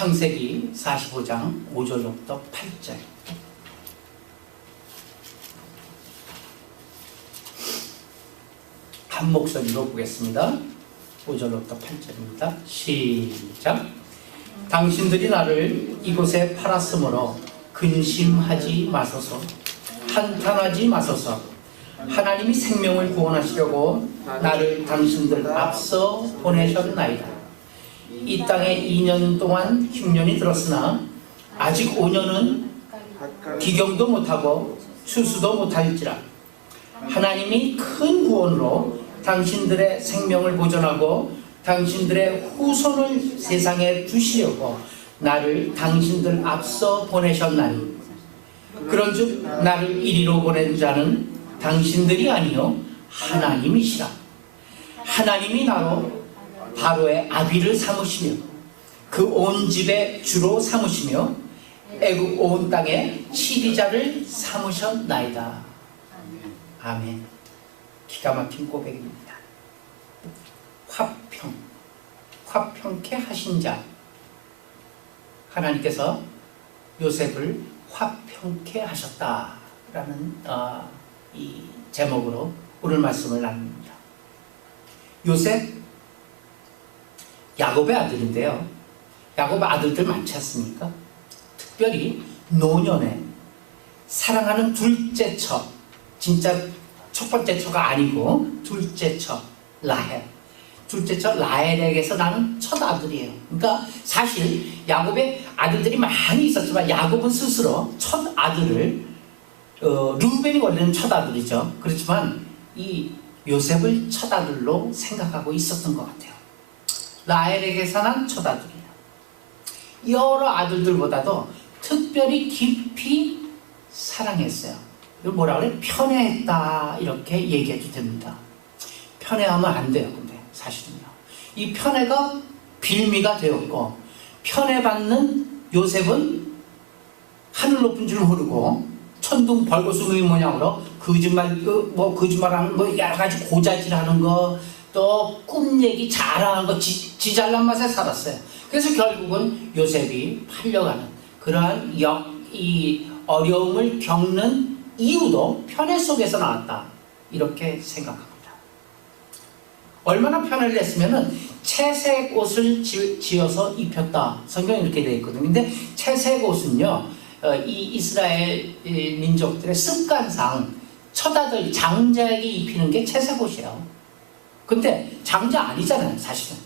창세기 45장 5절부터 8절. 한 목소리로 보겠습니다. 5절부터 8절입니다. 시작. 당신들이 나를 이곳에 팔았으므로 근심하지 마소서, 한탄하지 마소서. 하나님이 생명을 구원하시려고 나를 당신들 앞서 보내셨나이다. 이 땅에 2년 동안 흉년이 들었으나 아직 5년은 기경도 못하고 추수도 못할지라. 하나님이 큰 구원으로 당신들의 생명을 보존하고 당신들의 후손을 세상에 두시려고 나를 당신들 앞서 보내셨나니, 그런즉 나를 이리로 보낸 자는 당신들이 아니요 하나님이시라. 하나님이 나로 바로의 아비를 삼으시며 그 온 집의 주로 삼으시며 애굽 온 땅의 치리자를 삼으셨나이다. 아멘. 기가 막힌 고백입니다. 화평케 하신 자, 하나님께서 요셉을 화평케 하셨다라는 이 제목으로 오늘 말씀을 나눕니다. 요셉, 야곱의 아들인데요. 야곱의 아들들 많지 않습니까? 특별히 노년에 사랑하는 둘째 처, 진짜 첫 번째 처가 아니고 둘째 처 라헬, 둘째 처 라헬에게서 나는 첫 아들이에요. 그러니까 사실 야곱의 아들들이 많이 있었지만 야곱은 스스로 첫 아들을, 르우벤이 원래는 첫 아들이죠. 그렇지만 이 요셉을 첫 아들로 생각하고 있었던 것 같아요. 라헬에게서 난 첫 아들이에요. 여러 아들들보다도 특별히 깊이 사랑했어요. 이걸 뭐라 그래? 편애했다, 이렇게 얘기해도 됩니다. 편애하면 안 돼요. 근데 사실은요, 이 편애가 빌미가 되었고, 편애받는 요셉은 하늘 높은 줄 모르고 천둥 벌거숭이 모양으로 거짓말하는 거, 여러 가지 고자질하는 거, 또 꿈 얘기 잘하는 거, 지 잘난 맛에 살았어요. 그래서 결국은 요셉이 팔려가는 그러한 이 어려움을 겪는 이유도 편애 속에서 나왔다, 이렇게 생각합니다. 얼마나 편애를 했으면은 채색 옷을 지어서 입혔다, 성경에 이렇게 되어 있거든요. 근데 채색 옷은요, 이 이스라엘 민족들의 습관상 처자들, 장자에게 입히는 게 채색 옷이에요. 근데 장자 아니잖아요. 사실은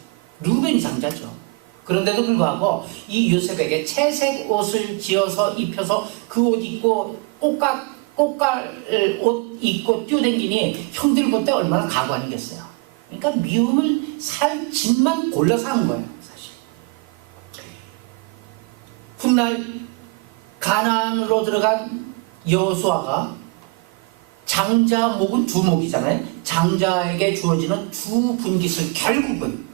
르우벤이 장자죠. 그런데도 불구하고 이 요셉에게 채색 옷을 지어서 입혀서 그 옷 입고 꽃갈 옷 입고 뛰어댕기니 형들 볼 때 얼마나 가고 아니겠어요. 그러니까 미움을 살 짓만 골라서 한 거예요. 사실 훗날 가나안으로 들어간 여호수아가 장자 목은 두 목이잖아요. 장자에게 주어지는 두 분깃을 결국은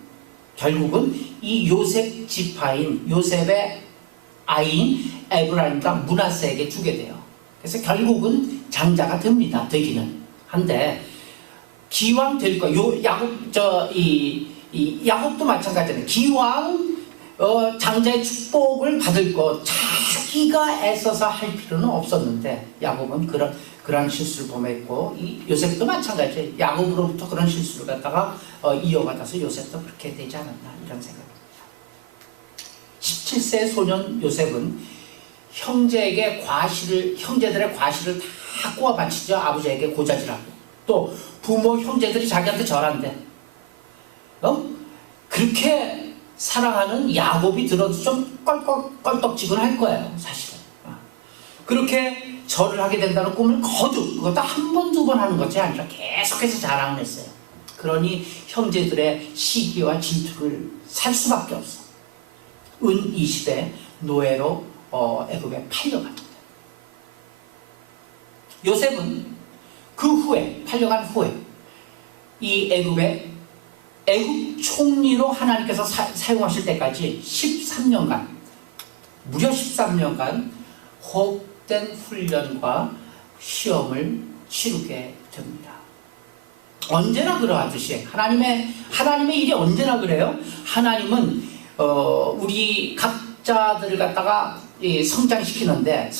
이 요셉 지파인 요셉의 아이인 에브라임과 므낫세에게 주게 돼요. 그래서 결국은 장자가 됩니다. 되기는 한데, 기왕 될 거, 야곱도 마찬가지잖아요. 기왕 장자의 축복을 받을 거 자기가 애써서 할 필요는 없었는데, 야곱은 그런 실수를 범했고, 이 요셉도 마찬가지예요. 야곱으로부터 그런 실수를 갖다가 이어받아서 요셉도 그렇게 되지 않았나, 이런 생각입니다. 17세 소년 요셉은 형제들의 과실을 다 꼬아 바치죠. 아버지에게 고자질하고, 또 부모 형제들이 자기한테 절한대. 그렇게 사랑하는 야곱이 들어도 좀 껄떡지근할 거예요, 사실은. 그렇게 절을 하게 된다는 꿈을 거듭, 그것도 한 번, 두 번 하는 것이 아니라 계속해서 자랑을 했어요. 그러니 형제들의 시기와 질투를 살 수밖에 없어. 은 20에 노예로 애굽에 팔려갑니다. 요셉은 그 후에, 팔려간 후에 이 애굽 총리로 하나님께서 사용하실 때까지 13년간, 무려 13년간 호흡된 훈련과 시험을 치르게 됩니다. 언제나 그러하듯이 하나님의 일이 언제나 그래요. 하나님은 우리 각 학자들을 갖다가 성장시키는데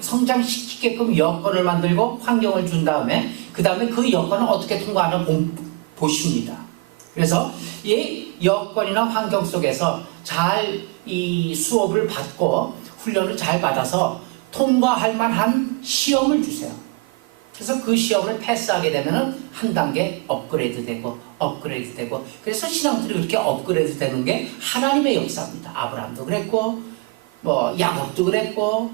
성장시키게끔 여건을 만들고 환경을 준 다음에 그 다음에 그 여건을 어떻게 통과하나 보십니다. 그래서 이 여건이나 환경 속에서 잘 이 수업을 받고 훈련을 잘 받아서 통과할 만한 시험을 주세요. 그래서 그 시험을 패스하게 되면은 한 단계 업그레이드 되고 그래서 신앙들이 그렇게 업그레이드 되는 게 하나님의 역사입니다. 아브라함도 그랬고 뭐 야곱도 그랬고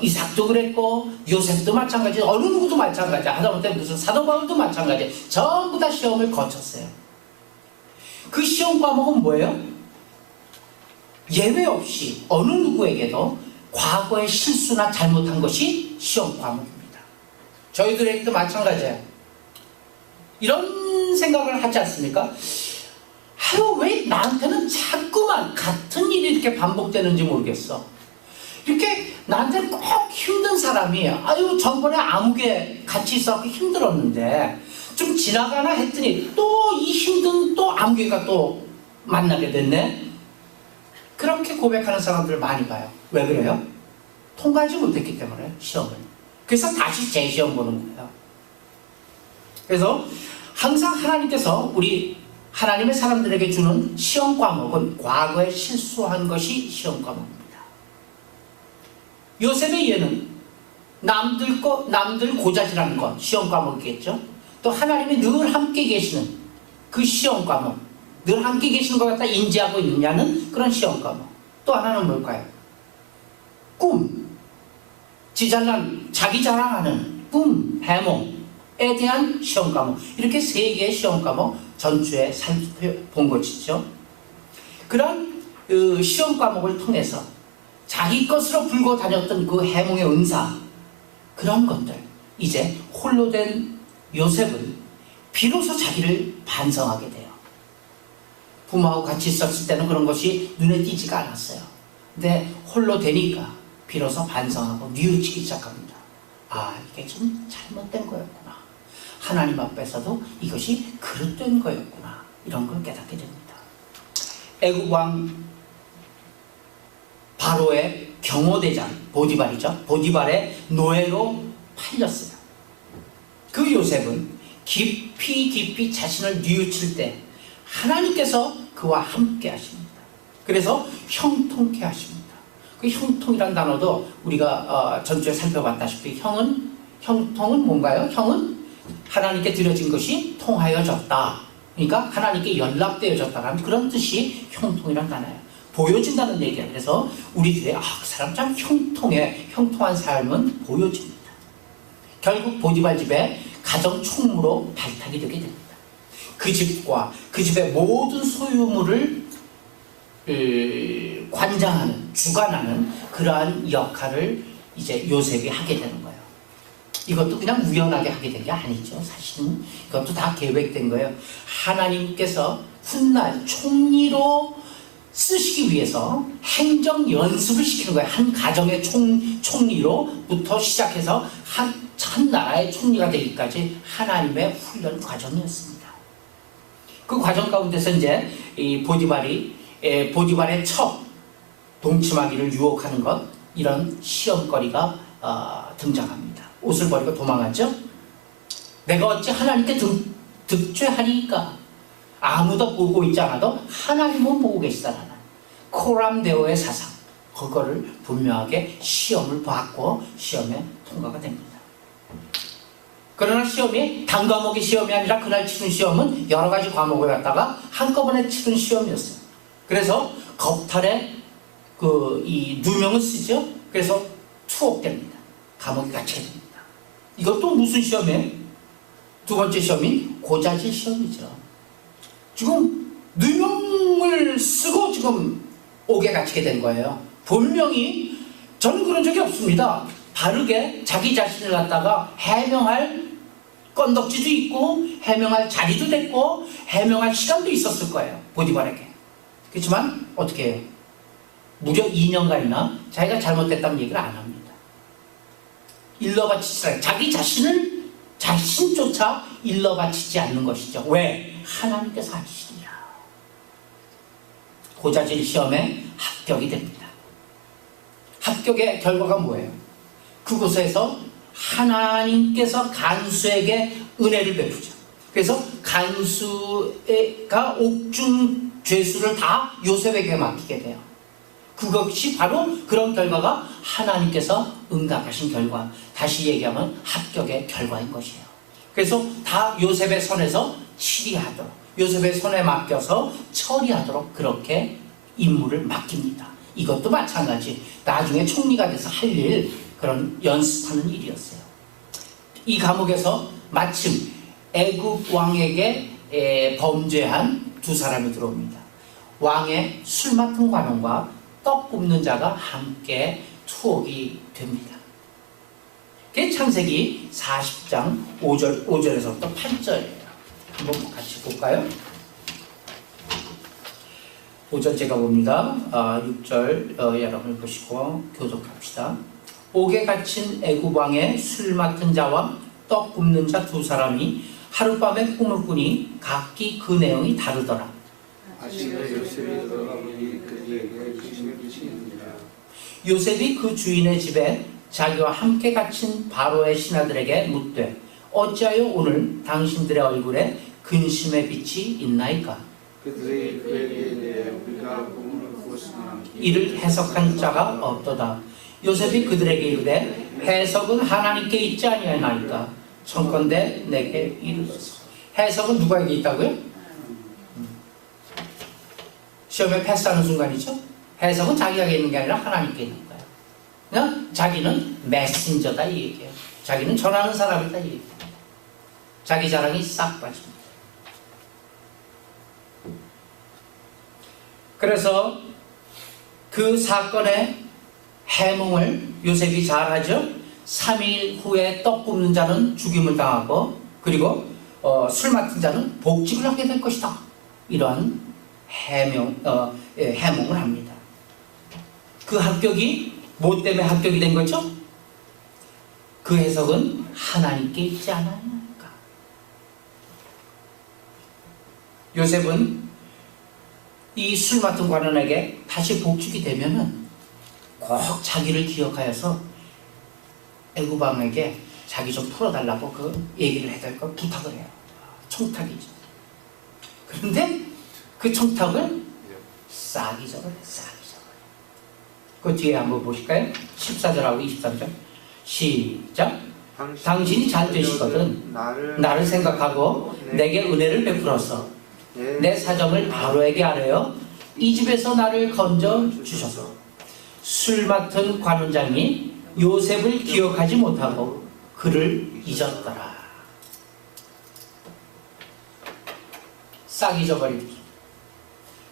이삭도 그랬고 요셉도 마찬가지, 어느 누구도 마찬가지, 하다못해 무슨 사도 바울도 마찬가지. 전부 다 시험을 거쳤어요. 그 시험 과목은 뭐예요? 예외 없이 어느 누구에게도 과거의 실수나 잘못한 것이 시험 과목입니다. 저희들에게도 마찬가지예요. 이런 생각을 하지 않습니까? 아유, 왜 나한테는 자꾸만 같은 일이 이렇게 반복되는지 모르겠어. 이렇게 나한테 꼭 힘든 사람이, 아유, 전번에 아무개 같이 있어서 힘들었는데 좀 지나가나 했더니 또 이 힘든 또 아무개가 또 만나게 됐네. 그렇게 고백하는 사람들을 많이 봐요. 왜 그래요? 통과하지 못했기 때문에 시험을. 그래서 다시 재시험 보는 거예요. 그래서 항상 하나님께서 우리 하나님의 사람들에게 주는 시험 과목은 과거에 실수한 것이 시험 과목입니다. 요셉의 예는 남들 고자질하는 것 시험 과목이겠죠. 또 하나님이 늘 함께 계시는 그 시험 과목, 늘 함께 계시는 것 같아 인지하고 있느냐는 그런 시험 과목. 또 하나는 뭘까요? 꿈, 지잘난 자기 자랑하는 꿈, 해몽에 대한 시험 과목. 이렇게 세 개의 시험 과목 전주에 살펴본 것이죠. 그런 시험 과목을 통해서 자기 것으로 불고 다녔던 그 해몽의 은사, 그런 것들, 이제 홀로 된 요셉은 비로소 자기를 반성하게 돼요. 부모하고 같이 있었을 때는 그런 것이 눈에 띄지가 않았어요. 근데 홀로 되니까 비로소 반성하고 뉘우치기 시작합니다. 아, 이게 좀 잘못된 거였구나. 하나님 앞에서도 이것이 그릇된 거였구나. 이런 걸 깨닫게 됩니다. 애국 왕 바로의 경호대장 보디발이죠. 보디발의 노예로 팔렸어요. 그 요셉은 깊이 자신을 뉘우칠 때 하나님께서 그와 함께 하십니다. 그래서 형통케 하십니다. 그 형통이란 단어도 우리가 전주에 살펴봤다시피 형통은 뭔가요? 형은 하나님께 드려진 것이 통하여졌다. 그러니까 하나님께 연락되어졌다는 그런 뜻이 형통이란 단어예요. 보여진다는 얘기예요. 그래서 우리들의 그 사람 참 형통한 삶은 보여집니다. 결국 보디발 집에 가정 총무로 발탁이 되게 됩니다. 그 집과 그 집의 모든 소유물을 관장하는, 주관하는 그러한 역할을 이제 요셉이 하게 되는 거예요. 이것도 그냥 우연하게 하게 된 게 아니죠. 사실은 이것도 다 계획된 거예요. 하나님께서 훗날 총리로 쓰시기 위해서 행정 연습을 시키는 거예요. 한 가정의 총리로부터 시작해서 한 나라의 총리가 되기까지 하나님의 훈련 과정이었습니다. 그 과정 가운데서 이제 이 보디발의 첩 동침하기를 유혹하는 것, 이런 시험거리가 등장합니다. 옷을 버리고 도망하죠. 내가 어찌 하나님께 득죄하리까? 아무도 보고 있지 않아도 하나님은 보고 계시다라는 코람데오의 사상, 그거를 분명하게 시험을 받고 시험에 통과가 됩니다. 그러나 시험이 단 과목의 시험이 아니라 그날 치른 시험은 여러 가지 과목을 갖다가 한꺼번에 치른 시험이었어요. 그래서 겁탈에 이 누명을 쓰죠. 그래서 투옥됩니다. 감옥에 갇히게 됩니다. 이것도 무슨 시험이에요? 두 번째 시험이 고자질 시험이죠. 지금 누명을 쓰고 지금 옥에 갇히게 된 거예요. 분명히 저는 그런 적이 없습니다. 바르게 자기 자신을 갖다가 해명할 건덕지도 있고 해명할 자리도 됐고 해명할 시간도 있었을 거예요. 보디발에게. 그렇지만 어떻게 해요? 무려 2년간이나 자기가 잘못됐다는 얘기를 안 합니다. 일러바치지, 자기 자신조차 일러바치지 않는 것이죠. 왜? 하나님께서 하시리라. 고자질 시험에 합격이 됩니다. 합격의 결과가 뭐예요? 그곳에서 하나님께서 간수에게 은혜를 베푸죠. 그래서 간수가 옥중 죄수를 다 요셉에게 맡기게 돼요. 그것이 바로 그런 결과가 하나님께서 응답하신 결과, 다시 얘기하면 합격의 결과인 것이에요. 그래서 다 요셉의 손에서 치리하도록, 요셉의 손에 맡겨서 처리하도록 그렇게 임무를 맡깁니다. 이것도 마찬가지 나중에 총리가 돼서 할 일, 그런 연습하는 일이었어요. 이 감옥에서 마침 애굽 왕에게 범죄한 두 사람이 들어옵니다. 왕의 술 맡은 관원과 떡 굽는 자가 함께 투옥이 됩니다. 그게 창세기 40장 5절에서부터 8절이에요. 한번 같이 볼까요? 5절 제가 봅니다. 6절 여러분 보시고 교독합시다. 옥에 갇힌 애굽 왕의 술 맡은 자와 떡 굽는 자 두 사람이 하룻밤에 꿈을 꾸니 각기 그 내용이 다르더라. 아침에 요셉이 돌아오니 그에게 기침을 비치니라. 요셉이 그 주인의 집에 자기와 함께 갇힌 바로의 신하들에게 묻되 어찌하여 오늘 당신들의 얼굴에 근심의 빛이 있나이까? 그들이 그에게 이르되 우리가 꿈을 꾸었으나 이를 해석한 자가 없도다. 요셉이 그들에게 이르되 해석은 하나님께 있지 아니하나이까? 청컨대 내게 이르소서. 해석은 누구에게 있다고요? 시험에 패스하는 순간이죠. 해석은 자기에게 있는 게 아니라 하나님께 있는 거예요. 그냥 자기는 메신저다 이 얘기예요. 자기는 전하는 사람이다 이 얘기예요. 자기 자랑이 싹 빠집니다. 그래서 그 사건의 해몽을 요셉이 잘하죠. 3일 후에 떡 굽는 자는 죽임을 당하고, 그리고 술 맡은 자는 복직을 하게 될 것이다. 이러한 해몽을 합니다. 그 합격이 뭐 때문에 합격이 된 거죠? 그 해석은 하나님께 있지 않았는가? 요셉은 이 술 맡은 관원에게 다시 복직이 되면은 꼭 자기를 기억하여서 애굽 왕에게 자기 좀 풀어달라고 그 얘기를 해야 될 걸 부탁을 해요. 청탁이죠. 그런데 그 청탁을 싹 잊어버려요. 그 뒤에 한번 보실까요? 14절하고 23절 시작. 당신이 잘 되시거든 나를 생각하고 내게 은혜를 베풀어서 내 사정을 바로에게 아뢰어 이 집에서 나를 건져 주셔서 술 맡은 관원장이 요셉을 기억하지 못하고 그를 잊었더라. 싹 잊어버립니다.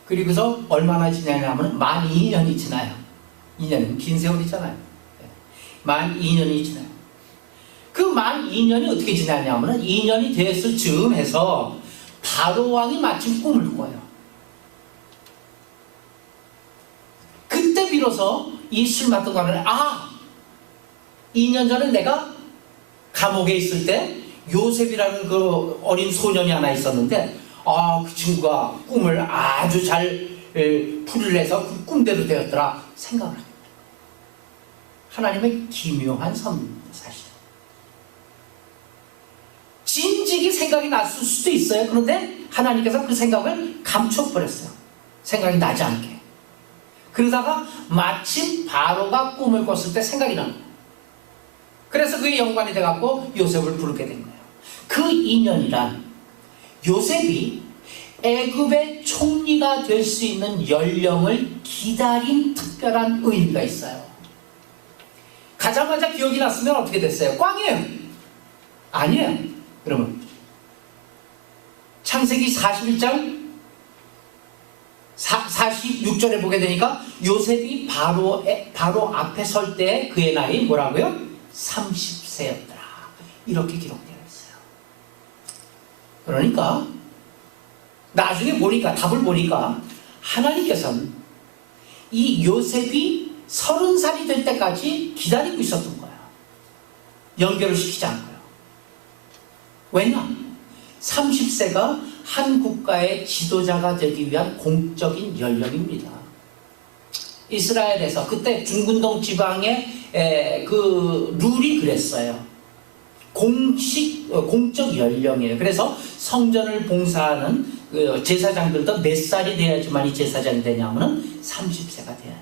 그리고서 얼마나 지나냐면 만 2년이 지나요. 2년은 긴 세월이잖아요. 만 2년이 지나요. 그 만 2년이 어떻게 지나냐면 2년이 됐을 즈음 해서 바로 왕이 마침 꿈을 꿔요. 그때 비로소 이 술 맡은 관원은 2년 전에 내가 감옥에 있을 때 요셉이라는 그 어린 소년이 하나 있었는데 그 친구가 꿈을 아주 잘 풀이를 해서 그 꿈대로 되었더라 생각을 합니다. 하나님의 기묘한 섭리입니다. 사실 진즉이 생각이 났을 수도 있어요. 그런데 하나님께서 그 생각을 감춰버렸어요. 생각이 나지 않게. 그러다가 마침 바로가 꿈을 꿨을 때 생각이 난 거예요. 그래서 그게 연관이 돼갖고 요셉을 부르게 된 거예요. 그 인연이란 요셉이 애굽의 총리가 될 수 있는 연령을 기다린 특별한 의미가 있어요. 가자마자 기억이 났으면 어떻게 됐어요? 꽝이에요. 아니에요. 그러면 창세기 41장 46절에 보게 되니까 요셉이 바로 앞에 설 때 그의 나이 뭐라고요? 30세였더라. 이렇게 기록되어 있어요. 그러니까 나중에 보니까 답을 보니까 하나님께서는 이 요셉이 30살이 될 때까지 기다리고 있었던 거야. 연결을 시키지 않고요. 왜냐? 30세가 한 국가의 지도자가 되기 위한 공적인 연령입니다. 이스라엘에서 그때 중근동 지방의 그 룰이 그랬어요. 공적 연령이에요. 그래서 성전을 봉사하는 그 제사장들도 몇 살이 돼야지만 이 제사장이 되냐면은 30세가 돼야 돼요.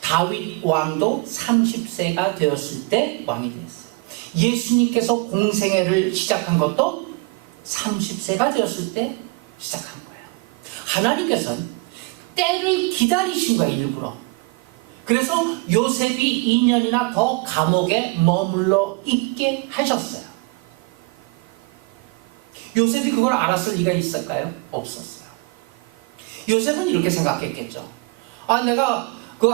다윗 왕도 30세가 되었을 때 왕이 되었어요. 예수님께서 공생애를 시작한 것도 30세가 되었을 때 시작한 거예요. 하나님께서는 때를 기다리신 거예요, 일부러. 그래서 요셉이 2년이나 더 감옥에 머물러 있게 하셨어요. 요셉이 그걸 알았을 리가 있을까요? 없었어요. 요셉은 이렇게 생각했겠죠. 아, 내가 그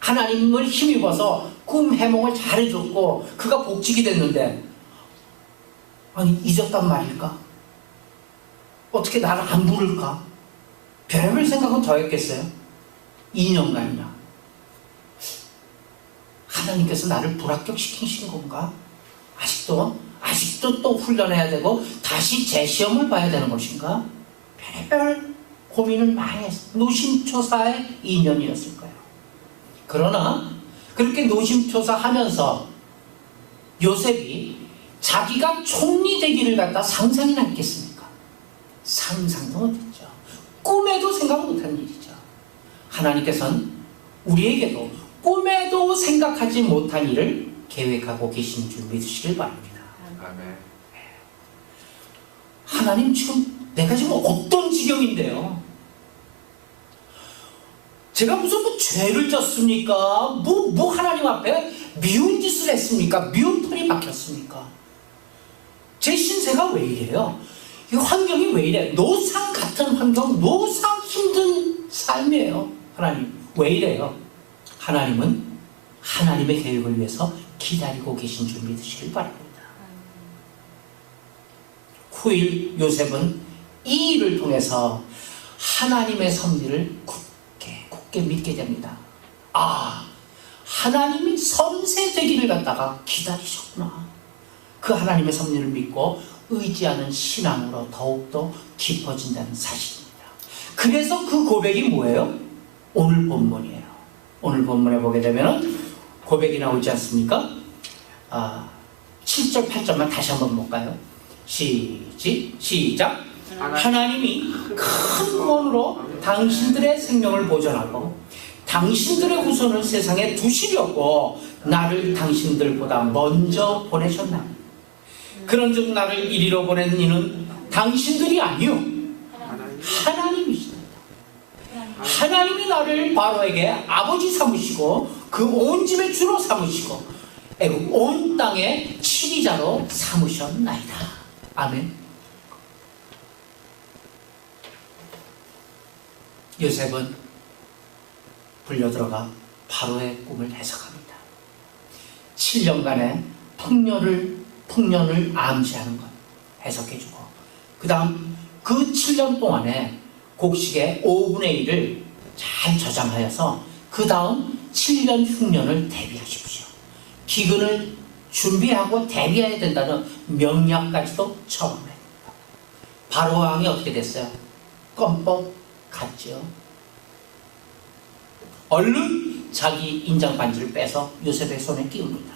하나님을 힘입어서 꿈 해몽을 잘해줬고 그가 복직이 됐는데 아니 잊었단 말일까? 어떻게 나를 안 부를까? 별의별 생각은 더 했겠어요. 2년간이나 하나님께서 나를 불합격시키신 건가? 아직도 또 훈련해야 되고 다시 재시험을 봐야 되는 것인가? 별의별 고민을 많이 했어요. 노심초사의 2년이었을 거예요. 그러나 그렇게 노심초사하면서 요셉이 자기가 총리 되기를 갖다 상상이나 했겠습니까? 상상도 못했죠. 꿈에도 생각 못한 일이죠. 하나님께서는 우리에게도 꿈에도 생각하지 못한 일을 계획하고 계신 줄 믿으시길 바랍니다. 아멘. 하나님 내가 지금 어떤 지경인데요? 제가 무슨 죄를 졌습니까? 뭐 하나님 앞에 미운 짓을 했습니까? 미운 털이 박혔습니까? 제 신세가 왜 이래요? 이 환경이 왜 이래? 노상 같은 환경, 노상 힘든 삶이에요. 하나님 왜 이래요? 하나님은 하나님의 계획을 위해서 기다리고 계신 줄 믿으시길 바랍니다. 후일 요셉은 이 일을 통해서 하나님의 섭리를 굳게 믿게 됩니다. 아, 하나님이 선세되기를 갖다가 기다리셨구나. 그 하나님의 섭리를 믿고 의지하는 신앙으로 더욱더 깊어진다는 사실입니다. 그래서 그 고백이 뭐예요? 오늘 본문이에요. 오늘 본문에 보게 되면 고백이 나오지 않습니까? 7절 8절만 다시 한번 볼까요? 시작. 하나님이 큰 구원으로 당신들의 생명을 보존하고 당신들의 후손을 세상에 두시려고 나를 당신들보다 먼저 보내셨나니 그런즉 나를 이리로 보낸 이는 당신들이 아니요 하나님이시다. 하나님이 나를 바로에게 아버지 삼으시고 그 온 집의 주로 삼으시고 애국 온 땅의 치리자로 삼으셨나이다. 아멘. 요셉은 불려 들어가 바로의 꿈을 해석합니다. 7년간의 풍년을 암시하는 것 해석해주고 그 다음 그 7년 동안에 곡식의 5분의 1을 잘 저장하여서 그 다음 7년 흉년을 대비하십시오. 기근을 준비하고 대비해야 된다는 명령까지도 처방합니다. 바로 왕이 어떻게 됐어요? 껌뻑 갔죠. 얼른 자기 인장 반지를 빼서 요셉의 손에 끼웁니다.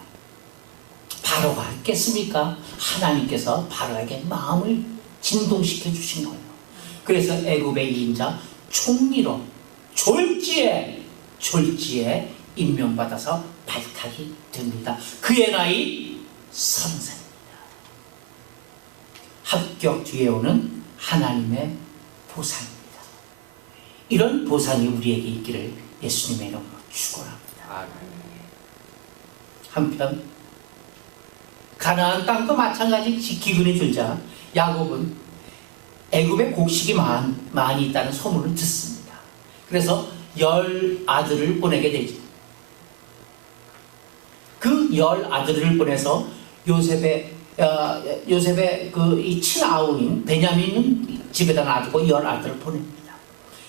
바로가 했겠습니까? 하나님께서 바로에게 마음을 진동시켜 주신 거예요. 그래서 애굽의 2인자 총리로 졸지에 임명받아서 발탁이 됩니다. 그의 나이 30살입니다. 합격 뒤에 오는 하나님의 보상입니다. 이런 보상이 우리에게 있기를 예수님의 이름으로 축원합니다. 한편 가나안 땅도 마찬가지 기근이 들자 야곱은 애굽에 곡식이 많이 있다는 소문을 듣습니다. 그래서 10아들을 보내게 되죠. 그 10아들을 보내서 요셉의 그 이 친아우인 베냐민은 집에다 놔두고 10아들을 보냅니다.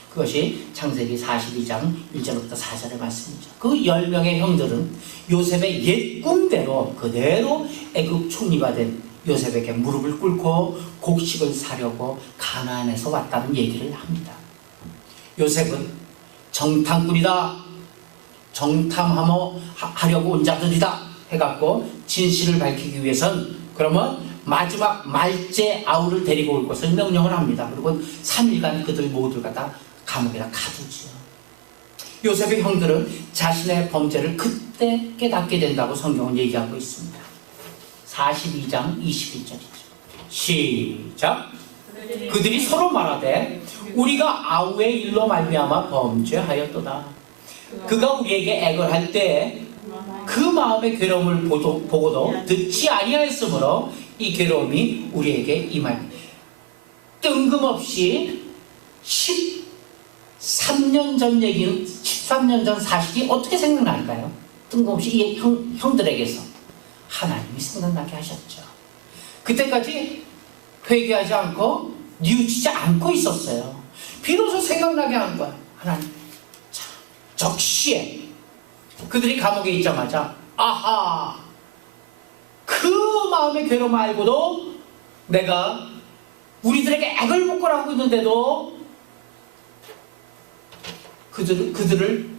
그것이 창세기 42장 1절부터 4절의 말씀이죠. 그 10명의 형들은 요셉의 옛 꿈대로 그대로 애굽 총리가 된 요셉에게 무릎을 꿇고 곡식을 사려고 가나안에서 왔다는 얘기를 합니다. 요셉은 정탐꾼이다, 정탐하려고 온 자들이다 해갖고 진실을 밝히기 위해선 그러면 마지막 말제 아우를 데리고 올 것을 명령을 합니다. 그리고 3일간 그들 모두가 다 감옥에다 가두지요. 요셉의 형들은 자신의 범죄를 그때 깨닫게 된다고 성경은 얘기하고 있습니다. 42장 21절이죠. 시작. 그들이 서로 말하되 우리가 아우의 일로 말미암아 범죄하였도다. 그가 우리에게 애걸할 때에 그 마음의 괴로움을 보고도 듣지 아니하였으므로 이 괴로움이 우리에게 임하니. 뜬금없이 13년 전 얘기는 13년 전 사실이 어떻게 생각날까요? 뜬금없이 이 형들에게서 하나님이 생각나게 하셨죠. 그때까지 회개하지 않고 뉘우치지 않고 있었어요. 비로소 생각나게 한 거야. 하나님. 자, 적시에 그들이 감옥에 있자마자 아하, 그 마음의 괴로움 알고도 내가 우리들에게 액을 목걸하고 있는데도 그를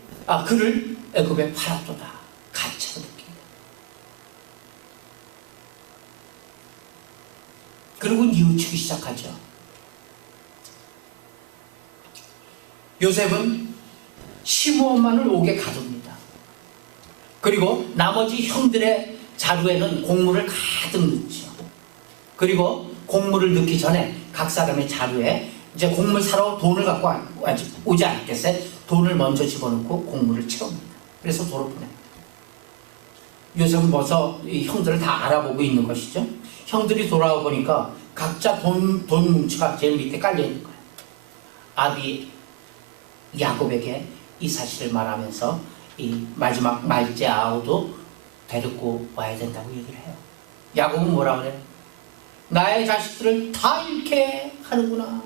애굽에 팔았도다. 가치를 느낍니다. 그리고 뉘우치기 시작하죠. 요셉은 시므온만을 옥에 가둡니다. 그리고 나머지 형들의 자루에는 곡물을 가득 넣죠. 그리고 곡물을 넣기 전에 각 사람의 자루에 이제 곡물 사러 돈을 갖고 오지 않겠어요? 돈을 먼저 집어넣고 곡물을 채웁니다. 그래서 도로 보냅니다. 요셉은 벌써 이 형들을 다 알아보고 있는 것이죠. 형들이 돌아와 보니까 각자 돈 뭉치가 제일 밑에 깔려 있는 거예요. 아비 야곱에게 이 사실을 말하면서 이 마지막 말제 아우도 데리고 와야 된다고 얘기를 해요. 야곱은 뭐라 그래요? 나의 자식들을 다 잃게 하는구나.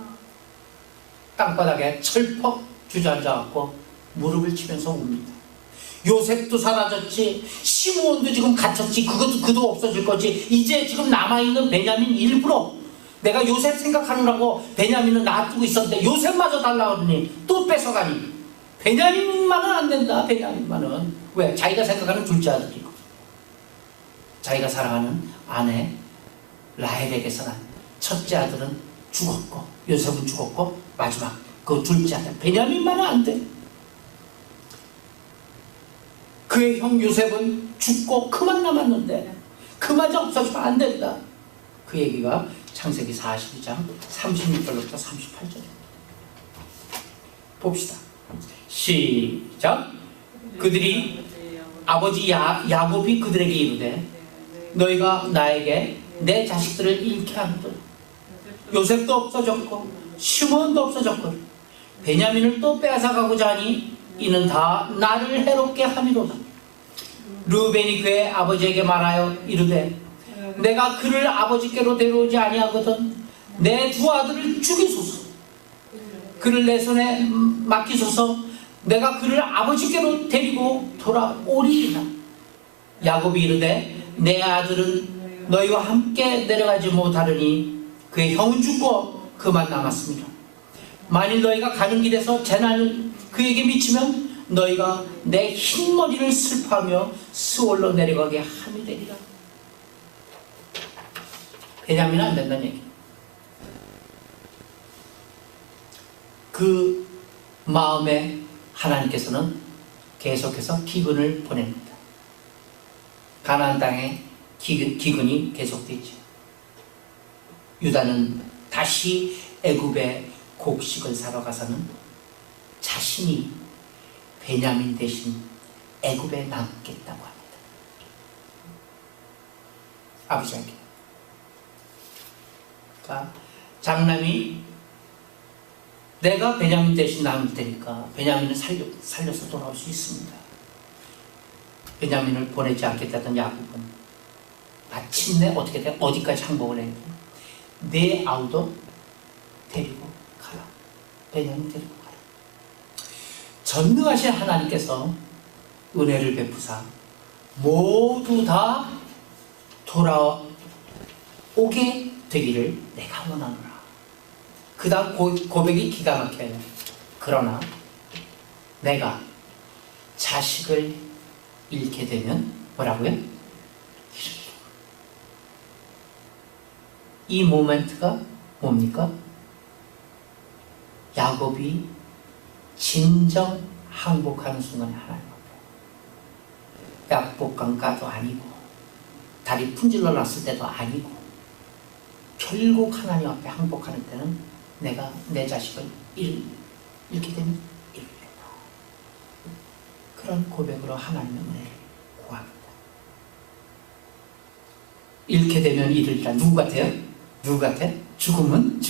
땅바닥에 철퍽 주저앉아갖고 무릎을 치면서 웁니다. 요셉도 사라졌지, 시므온도 지금 갇혔지, 그도 없어질 거지. 이제 지금 남아있는 베냐민 일부러 내가 요셉 생각하느라고 베냐민은 놔두고 있었는데 요셉마저 달라고 그러니 또 뺏어가니 베냐민만은 안 된다. 베냐민만은 왜? 자기가 생각하는 둘째 아들이고 자기가 사랑하는 아내 라헬에게서 난 첫째 아들은 죽었고 요셉은 죽었고 마지막 그 둘째 아들 베냐민만은 안 돼. 그의 형 요셉은 죽고 그만 남았는데 그마저 없어지면 안 된다. 그 얘기가 창세기 42장 36절부터 38절입니다. 봅시다. 시작. 그들이 아버지 야곱이 그들에게 이르되 너희가 나에게 내 자식들을 잃게 하거든. 요셉도 없어졌고 시므온도 없어졌고 베냐민을 또 빼앗아가고자 하니 이는 다 나를 해롭게 함이로다. 르우벤이 그의 아버지에게 말하여 이르되 내가 그를 아버지께로 데려오지 아니하거든. 내 두 아들을 죽이소서. 그를 내 손에 맡기소서. 내가 그를 아버지께로 데리고 돌아오리이다. 야곱이 이르되 내 아들은 너희와 함께 내려가지 못하려니 그의 형은 죽고 그만 남았습니다. 만일 너희가 가는 길에서 재난을 그에게 미치면 너희가 내 흰머리를 슬퍼하며 스올로 내려가게 함이 되리라. 베냐민은 안 된다는 얘기. 그 마음에 하나님께서는 계속해서 기근을 보냅니다. 가나안 땅에 기근이 계속되죠. 유다는 다시 애굽에 곡식을 사러 가서는 자신이 베냐민 대신 애굽에 남겠다고 합니다. 아버지에게. 그러니까 장남이 내가 베냐민 대신 남을 테니까 베냐민을 살려서 돌아올 수 있습니다. 베냐민을 보내지 않겠다던 야곱은 마침내 어떻게 돼? 어디까지 항복을 해요? 내 아우도 데리고 가라. 베냐민 데리고 가라. 전능하신 하나님께서 은혜를 베푸사 모두 다 돌아오게 되기를 내가 원하노라. 그 다음 고백이 기가 막혀요. 그러나 내가 자식을 잃게 되면 뭐라고요? 이 모멘트가 뭡니까? 야곱이 진정 항복하는 순간에 하나님 앞에 약복강가도 아니고 다리 분질러 놨을 때도 아니고 결국 하나님 앞에 항복하는 때는 내가 내 자식을 잃게 되면 잃겠다. 그런 고백으로 하나님의 은혜를 구합니다. 잃게 되면 잃으리라. 누구 같아요? 누구 같아? 죽으면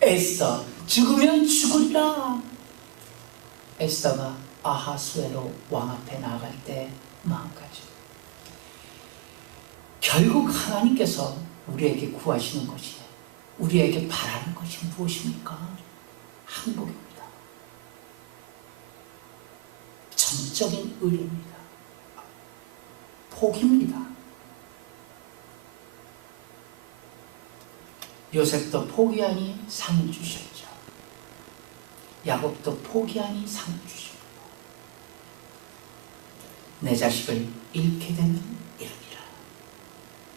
에스더. 죽으면 죽으리라. 에스더가 아하수에로 왕 앞에 나아갈 때 마음까지. 결국 하나님께서 우리에게 구하시는 것이, 우리에게 바라는 것이 무엇입니까? 항복입니다. 전적인 의뢰입니다. 복입니다. 요셉도 포기하니 상을 주셨죠. 야곱도 포기하니 상을 주십니다. 내 자식을 잃게 되면 이르리라.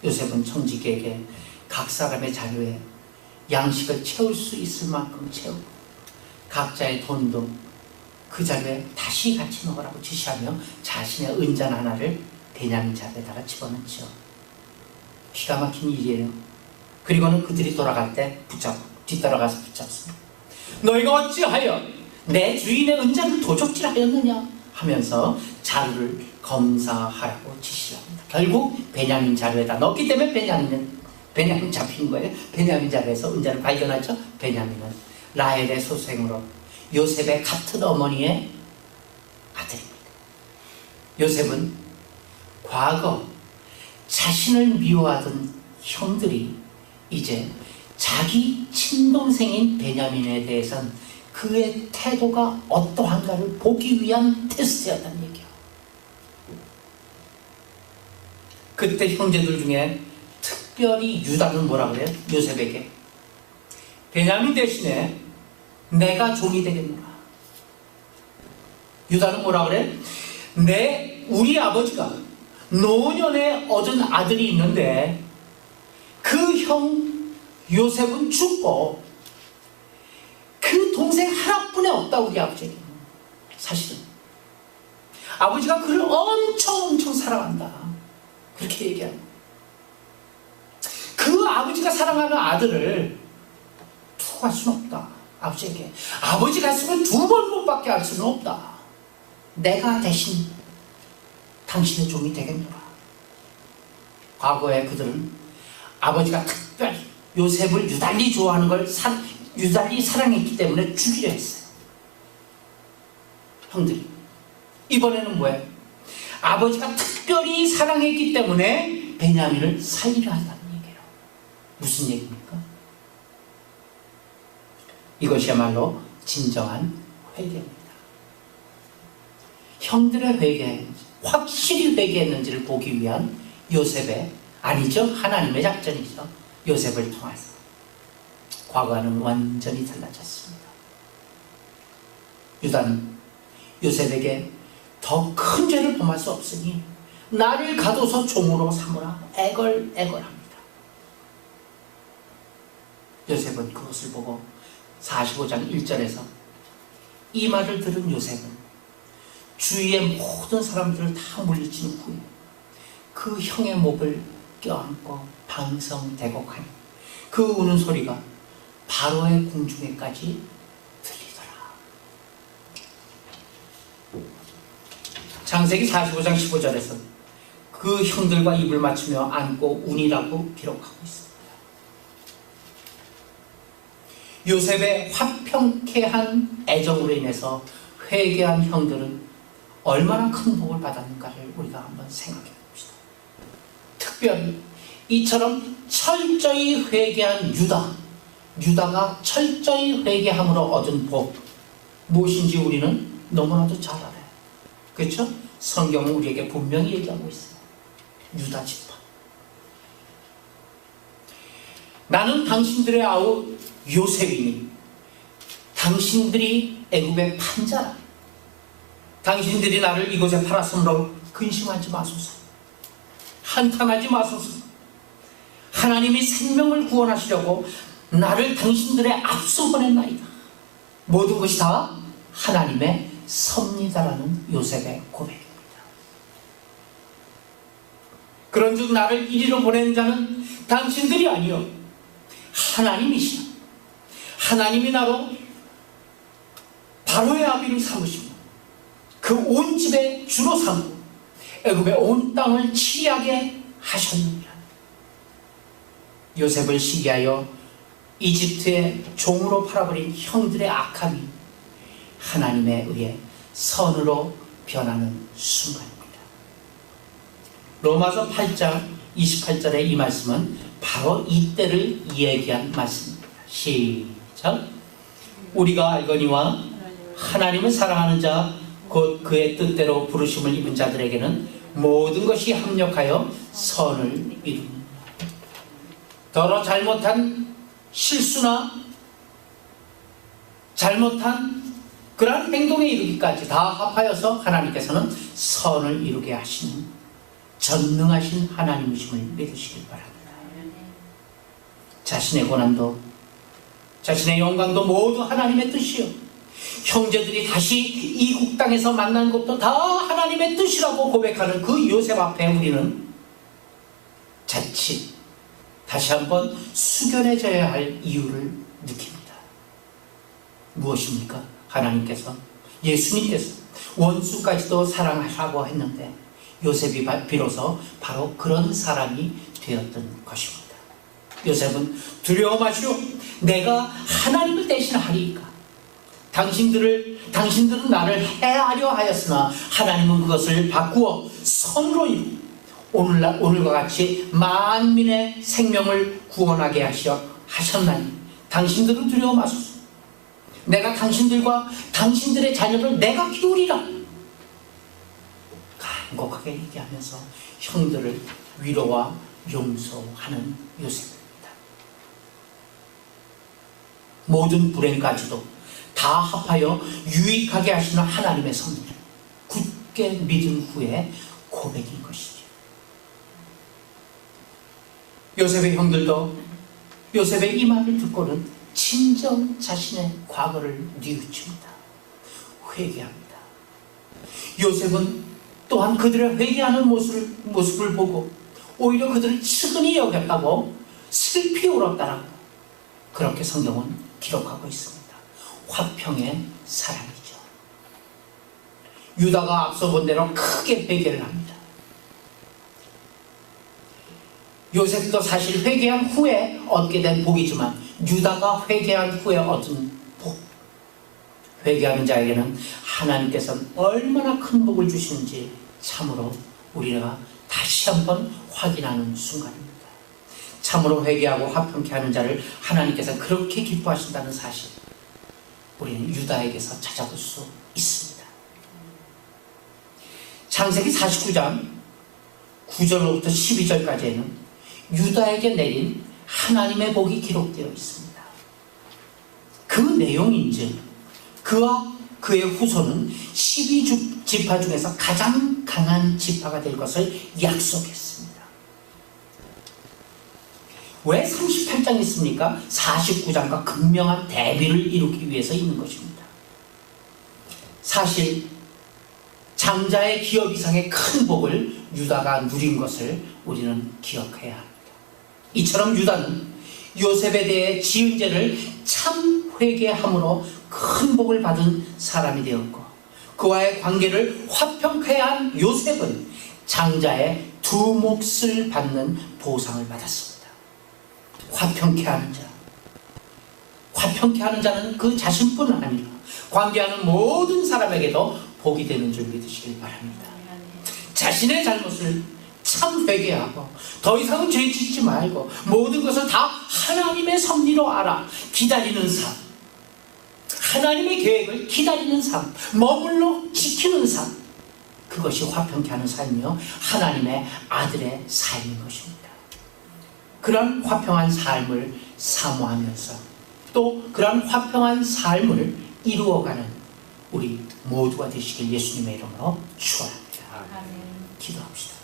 요셉은 청지기에게 각 사람의 자료에 양식을 채울 수 있을 만큼 채우고 각자의 돈도 그 자료에 다시 같이 넣으라고 지시하며 자신의 은잔 하나를 베냐민 자루에다가 집어넣죠. 기가 막힌 일이에요. 그리고는 그들이 돌아갈 때 뒤따라가서 붙잡습니다. 너희가 어찌하여 내 주인의 은잔을 도적질하였느냐 하면서 자루를 검사하라고 지시를 합니다. 결국 베냐민 자루에다 넣기 때문에 베냐민 잡힌 거예요. 베냐민 자루에서 은잔을 발견하죠. 베냐민은 라헬의 소생으로 요셉의 같은 어머니의 아들입니다. 요셉은 과거 자신을 미워하던 형들이 이제 자기 친동생인 베냐민에 대해서는 그의 태도가 어떠한가를 보기 위한 테스트였다는 얘기예요. 그때 형제들 중에 특별히 유다는 뭐라 그래요? 요셉에게 베냐민 대신에 내가 종이 되겠노라. 유다는 뭐라 그래? 우리 아버지가 노년에 얻은 아들이 있는데 그 형 요셉은 죽고 그 동생 하나뿐이 없다. 우리 아버지에게. 사실은 아버지가 그를 엄청 사랑한다. 그렇게 얘기하는 그 아버지가 사랑하는 아들을 두고 갈 수는 없다. 아버지에게 아버지 가슴을 2번 못 받게 할 수는 없다. 내가 대신 당신의 종이 되겠노라. 과거에 그들은 아버지가 특별히 요셉을 유달리 좋아하는 걸 유달리 사랑했기 때문에 죽이려 했어요. 형들이. 이번에는 뭐예요? 아버지가 특별히 사랑했기 때문에 베냐민을 살리려 한다는 얘기예요. 무슨 얘기입니까? 이것이야말로 진정한 회개입니다. 형들의 회개했는지, 확실히 회개했는지를 보기 위한 요셉의, 아니죠, 하나님의 작전이죠. 요셉을 통해서 과거와는 완전히 달라졌습니다. 유다는 요셉에게 더 큰 죄를 범할 수 없으니 나를 가둬서 종으로 삼으라 애걸합니다. 요셉은 그것을 보고 45장 1절에서 이 말을 들은 요셉은 주위의 모든 사람들을 다 물리친 후에 그 형의 목을 껴안고 방성대곡하니 그 우는 소리가 바로의 궁중에까지 들리더라. 창세기 45장 15절에서 그 형들과 입을 맞추며 안고 운이라고 기록하고 있습니다. 요셉의 화평케 한 애정으로 인해서 회개한 형들은 얼마나 큰 복을 받았는가를 우리가 한번 생각해 봅시다. 특별히 이처럼 철저히 회개한 유다가 철저히 회개함으로 얻은 복, 무엇인지 우리는 너무나도 잘 알아요. 그렇죠? 성경은 우리에게 분명히 얘기하고 있어요. 유다 지파. 나는 당신들의 아우 요셉이니 당신들이 애굽의 판자라. 당신들이 나를 이곳에 팔았으므로 근심하지 마소서. 한탄하지 마소서. 하나님이 생명을 구원하시려고 나를 당신들의 앞서 보냈나이다. 모든 것이 다 하나님의 섭니다라는 요셉의 고백입니다. 그런즉 나를 이리로 보낸 자는 당신들이 아니요 하나님이시라. 하나님이 나로 바로의 아비를 삼으시고 그 온 집의 주로 삼고 애굽의 온 땅을 치리하게 하셨느니라. 요셉을 시기하여 이집트의 종으로 팔아버린 형들의 악함이 하나님에 의해 선으로 변하는 순간입니다. 로마서 8장 28절의 이 말씀은 바로 이때를 얘기한 말씀입니다. 시작. 우리가 알거니와 하나님을 사랑하는 자 곧 그의 뜻대로 부르심을 입은 자들에게는 모든 것이 합력하여 선을 이룹니다. 더러 잘못한 실수나 잘못한 그러한 행동에 이르기까지 다 합하여서 하나님께서는 선을 이루게 하시는 전능하신 하나님이심을 믿으시길 바랍니다. 자신의 고난도 자신의 영광도 모두 하나님의 뜻이요 형제들이 다시 이국 땅에서 만난 것도 다 하나님의 뜻이라고 고백하는 그 요셉 앞에 우리는 자칫 다시 한번 숙연해져야 할 이유를 느낍니다. 무엇입니까? 하나님께서 예수님께서 원수까지도 사랑하라고 했는데 요셉이 비로소 바로 그런 사람이 되었던 것입니다. 요셉은 두려워 마시오. 내가 하나님을 대신하리이까. 당신들은 나를 해하려 하였으나 하나님은 그것을 바꾸어 선으로 이루고 오늘과 같이 만민의 생명을 구원하게 하셨나니 당신들은 두려워 마소서. 내가 당신들과 당신들의 자녀를 내가 키우리라. 간곡하게 얘기하면서 형들을 위로와 용서하는 요셉입니다. 모든 불행까지도 다 합하여 유익하게 하시는 하나님의 섭리를 굳게 믿은 후에 고백인 것이죠. 요셉의 형들도 요셉의 이 말을 듣고는 진정 자신의 과거를 뉘우칩니다. 회개합니다. 요셉은 또한 그들의 회개하는 모습을 보고 오히려 그들을 측은히 여겼다고 슬피 울었다라고 그렇게 성경은 기록하고 있습니다. 화평의 사랑이죠. 유다가 앞서 본 대로 크게 회개를 합니다. 요셉도 사실 회개한 후에 얻게 된 복이지만 유다가 회개한 후에 얻은 복, 회개하는 자에게는 하나님께서는 얼마나 큰 복을 주시는지 참으로 우리가 다시 한번 확인하는 순간입니다. 참으로 회개하고 화평케 하는 자를 하나님께서 그렇게 기뻐하신다는 사실, 우리는 유다에게서 찾아볼 수 있습니다. 창세기 49장 9절로부터 12절까지에는 유다에게 내린 하나님의 복이 기록되어 있습니다. 그 내용인즉 그와 그의 후손은 12지파 중에서 가장 강한 지파가 될 것을 약속했습니다. 왜 38장이 있습니까? 49장과 극명한 대비를 이루기 위해서 있는 것입니다. 사실 장자의 기업 이상의 큰 복을 유다가 누린 것을 우리는 기억해야 합니다. 이처럼 유다는 요셉에 대해 지은 죄를 참 회개함으로 큰 복을 받은 사람이 되었고, 그와의 관계를 화평케 한 요셉은 장자의 두 몫을 받는 보상을 받았습니다. 화평케 하는 자, 화평케 하는 자는 그 자신뿐 아니라 관계하는 모든 사람에게도 복이 되는 줄 믿으시길 바랍니다. 자신의 잘못을 참 회개하고 더 이상은 죄 짓지 말고 모든 것을 다 하나님의 섭리로 알아 기다리는 삶, 하나님의 계획을 기다리는 삶, 머물러 지키는 삶, 그것이 화평케 하는 삶이요 하나님의 아들의 삶인 것입니다. 그런 화평한 삶을 사모하면서 또 그런 화평한 삶을 이루어가는 우리 모두가 되시길 예수님의 이름으로 축원합니다. 아멘. 기도합시다.